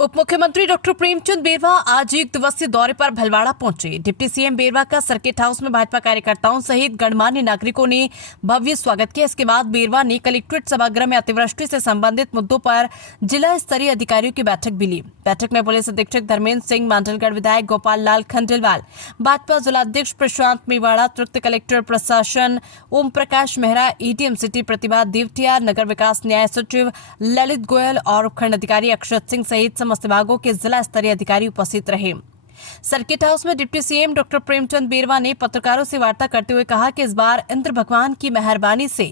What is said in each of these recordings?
उप मुख्यमंत्री डॉक्टर प्रेमचंद बेरवा आज एक दिवसीय दौरे पर भलवाड़ा पहुंचे। डिप्टी सीएम बेरवा का सर्किट हाउस में भाजपा कार्यकर्ताओं सहित गणमान्य नागरिकों ने भव्य स्वागत किया। इसके बाद बेरवा ने कलेक्ट्रेट सभागृह में अतिवृष्टि से संबंधित मुद्दों पर जिला स्तरीय अधिकारियों की बैठक भी ली। बैठक में पुलिस अधीक्षक धर्मेंद्र सिंह, मांडलगढ़ विधायक गोपाल लाल खंडेलवाल, भाजपा जिलाध्यक्ष प्रशांत मेवाड़ा, अतिरिक्त कलेक्टर प्रशासन ओम प्रकाश मेहरा, एडीएम सिटी प्रतिभा देवटिया, नगर विकास न्याय सचिव ललित गोयल और उपखंड अधिकारी अक्षत सिंह सहित समस्त विभागों के जिला स्तरीय अधिकारी उपस्थित रहे। सर्किट हाउस में डिप्टी सीएम डॉक्टर प्रेमचंद बेरवा ने पत्रकारों से वार्ता करते हुए कहा कि इस बार इंद्र भगवान की मेहरबानी से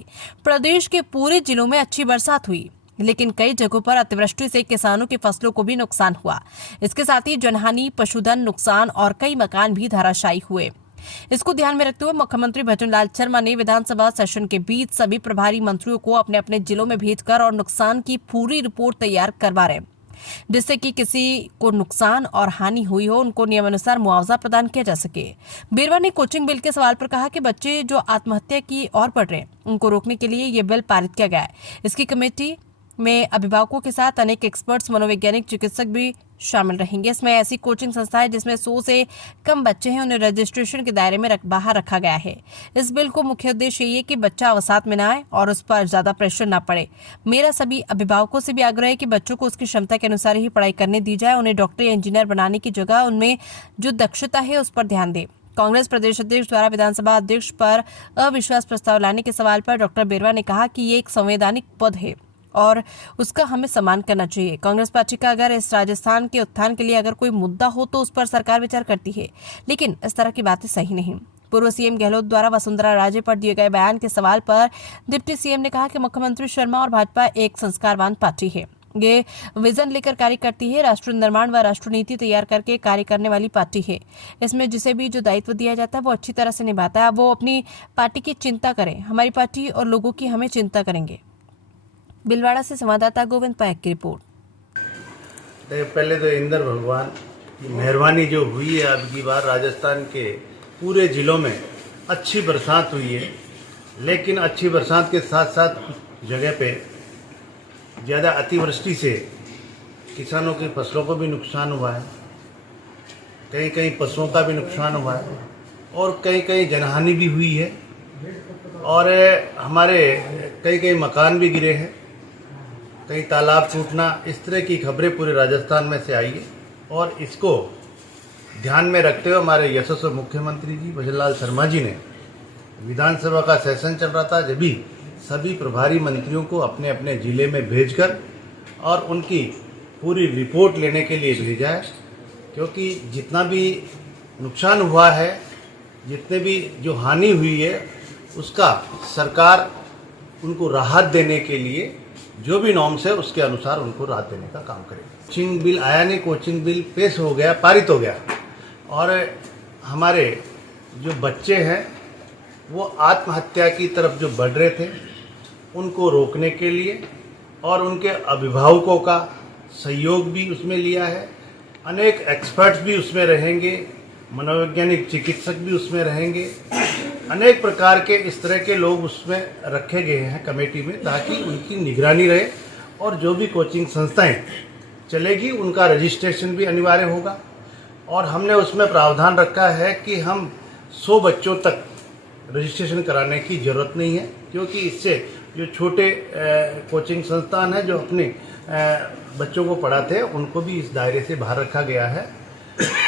प्रदेश के पूरे जिलों में अच्छी बरसात हुई, लेकिन कई जगहों पर अतिवृष्टि से किसानों की फसलों को भी नुकसान हुआ। इसके साथ ही जनहानि, पशुधन नुकसान और कई मकान भी धराशायी हुए। इसको ध्यान में रखते हुए मुख्यमंत्री भजनलाल शर्मा ने विधानसभा सेशन के बीच सभी प्रभारी मंत्रियों को अपने अपने जिलों में भेजकर और नुकसान की पूरी रिपोर्ट तैयार करवा रहे, जिससे कि किसी को नुकसान और हानि हुई हो उनको नियमानुसार मुआवजा प्रदान किया जा सके। बेरवा ने कोचिंग बिल के सवाल पर कहा कि बच्चे जो आत्महत्या की ओर बढ़ रहे हैं उनको रोकने के लिए ये बिल पारित किया गया है। इसकी कमेटी में अभिभावकों के साथ अनेक एक्सपर्ट्स, मनोवैज्ञानिक, चिकित्सक भी शामिल रहेंगे। इसमें ऐसी कोचिंग संस्थाएं जिसमें 100 से कम बच्चे हैं उन्हें रजिस्ट्रेशन के दायरे में बाहर रखा गया है। इस बिल को मुख्य उद्देश्य ये कि बच्चा अवसाद में न आए और उस पर ज्यादा प्रेशर न पड़े। मेरा सभी अभिभावकों से भी आग्रह है कि बच्चों को उसकी क्षमता के अनुसार ही पढ़ाई करने दी जाए। उन्हें डॉक्टर या इंजीनियर बनाने की जगह उनमें जो दक्षता है उस पर ध्यान दें। कांग्रेस प्रदेश अध्यक्ष द्वारा विधानसभा अध्यक्ष पर अविश्वास प्रस्ताव लाने के सवाल पर डॉक्टर बेरवा ने कहा कि ये एक संवैधानिक पद है और उसका हमें सम्मान करना चाहिए। कांग्रेस पार्टी का अगर इस राजस्थान के उत्थान के लिए अगर कोई मुद्दा हो तो उस पर सरकार विचार करती है, लेकिन इस तरह की बातें सही नहीं। पूर्व सीएम गहलोत द्वारा वसुंधरा राजे पर दिए गए बयान के सवाल पर डिप्टी सीएम ने कहा कि मुख्यमंत्री शर्मा और भाजपा एक संस्कारवान पार्टी है। ये विजन लेकर कार्य करती है, राष्ट्र निर्माण व राष्ट्र नीति तैयार करके कार्य करने वाली पार्टी है। इसमें जिसे भी जो दायित्व दिया जाता है वो अच्छी तरह से निभाता है। वो अपनी पार्टी की चिंता करें, हमारी पार्टी और लोगों की हमें चिंता करेंगे। बिलवाड़ा से संवाददाता गोविंद पायक की रिपोर्ट। पहले तो इंद्र भगवान की मेहरबानी जो हुई है, अब की बार राजस्थान के पूरे जिलों में अच्छी बरसात हुई है, लेकिन अच्छी बरसात के साथ साथ कुछ जगह पे ज़्यादा अतिवृष्टि से किसानों की फसलों को भी नुकसान हुआ है, कहीं कहीं पशुओं का भी नुकसान हुआ है और कहीं कहीं जनहानि भी हुई है और हमारे कई कई मकान भी गिरे हैं, कई तालाब टूटना, इस तरह की खबरें पूरे राजस्थान में से आई है। और इसको ध्यान में रखते हुए हमारे यशस्वी मुख्यमंत्री जी भजनलाल शर्मा जी ने विधानसभा का सेशन चल रहा था, जब भी सभी प्रभारी मंत्रियों को अपने अपने ज़िले में भेजकर और उनकी पूरी रिपोर्ट लेने के लिए भेजा है, क्योंकि जितना भी नुकसान हुआ है, जितने भी जो हानि हुई है, उसका सरकार उनको राहत देने के लिए जो भी नॉर्म्स है उसके अनुसार उनको राहत देने का काम करे। कोचिंग बिल आया नहीं, कोचिंग बिल पेश हो गया, पारित हो गया और हमारे जो बच्चे हैं वो आत्महत्या की तरफ जो बढ़ रहे थे उनको रोकने के लिए और उनके अभिभावकों का सहयोग भी उसमें लिया है। अनेक एक्सपर्ट्स भी उसमें रहेंगे, मनोवैज्ञानिक चिकित्सक भी उसमें रहेंगे, अनेक प्रकार के इस तरह के लोग उसमें रखे गए हैं कमेटी में, ताकि उनकी निगरानी रहे और जो भी कोचिंग संस्थाएं चलेगी उनका रजिस्ट्रेशन भी अनिवार्य होगा। और हमने उसमें प्रावधान रखा है कि हम 100 बच्चों तक रजिस्ट्रेशन कराने की ज़रूरत नहीं है, क्योंकि इससे जो छोटे कोचिंग संस्थान हैं जो अपने बच्चों को पढ़ाते हैं उनको भी इस दायरे से बाहर रखा गया है।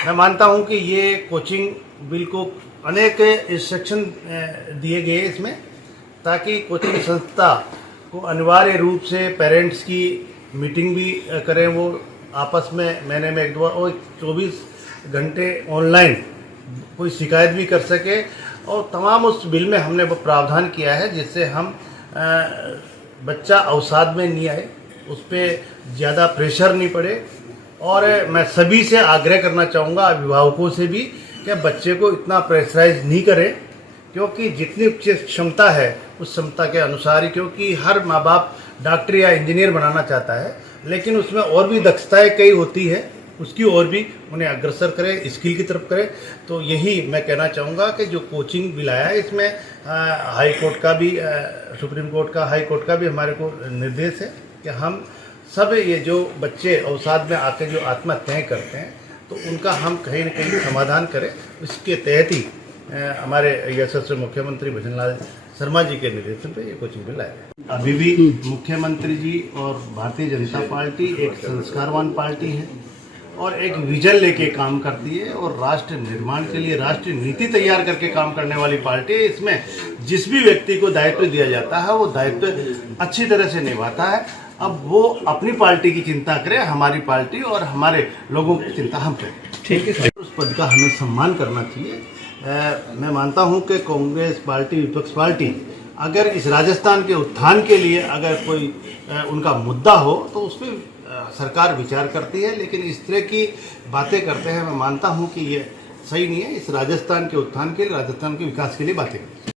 मैं मानता हूं कि ये कोचिंग बिल को अनेक इंस्ट्रक्शन दिए गए इसमें, ताकि कोचिंग संस्था को अनिवार्य रूप से पेरेंट्स की मीटिंग भी करें, वो आपस में महीने में एक दो और 24 घंटे ऑनलाइन कोई शिकायत भी कर सके। और तमाम उस बिल में हमने वो प्रावधान किया है जिससे हम बच्चा अवसाद में नहीं आए, उस पर ज़्यादा प्रेशर नहीं पड़े। और मैं सभी से आग्रह करना चाहूँगा, अभिभावकों से भी, कि बच्चे को इतना प्रेशराइज नहीं करें, क्योंकि जितनी क्षमता है उस क्षमता के अनुसार ही, क्योंकि हर माँ बाप डॉक्टर या इंजीनियर बनाना चाहता है, लेकिन उसमें और भी दक्षताएं कई होती है, उसकी ओर भी उन्हें अग्रसर करें, स्किल की तरफ करें। तो यही मैं कहना चाहूँगा कि जो कोचिंग बिल आया है इसमें हाई कोर्ट का भी, सुप्रीम कोर्ट का, हाई कोर्ट का भी हमारे को निर्देश है कि हम सब ये जो बच्चे अवसाद में आके जो आत्महत्याएं करते हैं तो उनका हम कहीं न कहीं समाधान करें। इसके तहत ही हमारे यशस्वी मुख्यमंत्री भजन लाल शर्मा जी के निर्देशन पे ये कोचिंग में लाया गया। अभी भी मुख्यमंत्री जी और भारतीय जनता पार्टी एक संस्कारवान पार्टी है और एक विजन लेके काम करती है और राष्ट्र निर्माण के लिए राष्ट्रीय नीति तैयार करके काम करने वाली पार्टी है। इसमें जिस भी व्यक्ति को दायित्व दिया जाता है वो दायित्व अच्छी तरह से निभाता है। अब वो अपनी पार्टी की चिंता करे, हमारी पार्टी और हमारे लोगों की चिंता हम करें। ठीक है सर, उस पद का हमें सम्मान करना चाहिए। मैं मानता हूं कि कांग्रेस पार्टी, विपक्ष पार्टी अगर इस राजस्थान के उत्थान के लिए अगर कोई उनका मुद्दा हो तो उस पर सरकार विचार करती है, लेकिन इस तरह की बातें करते हैं मैं मानता हूं कि ये सही नहीं है। इस राजस्थान के उत्थान के लिए, राजस्थान के विकास के लिए बातें करते हैं।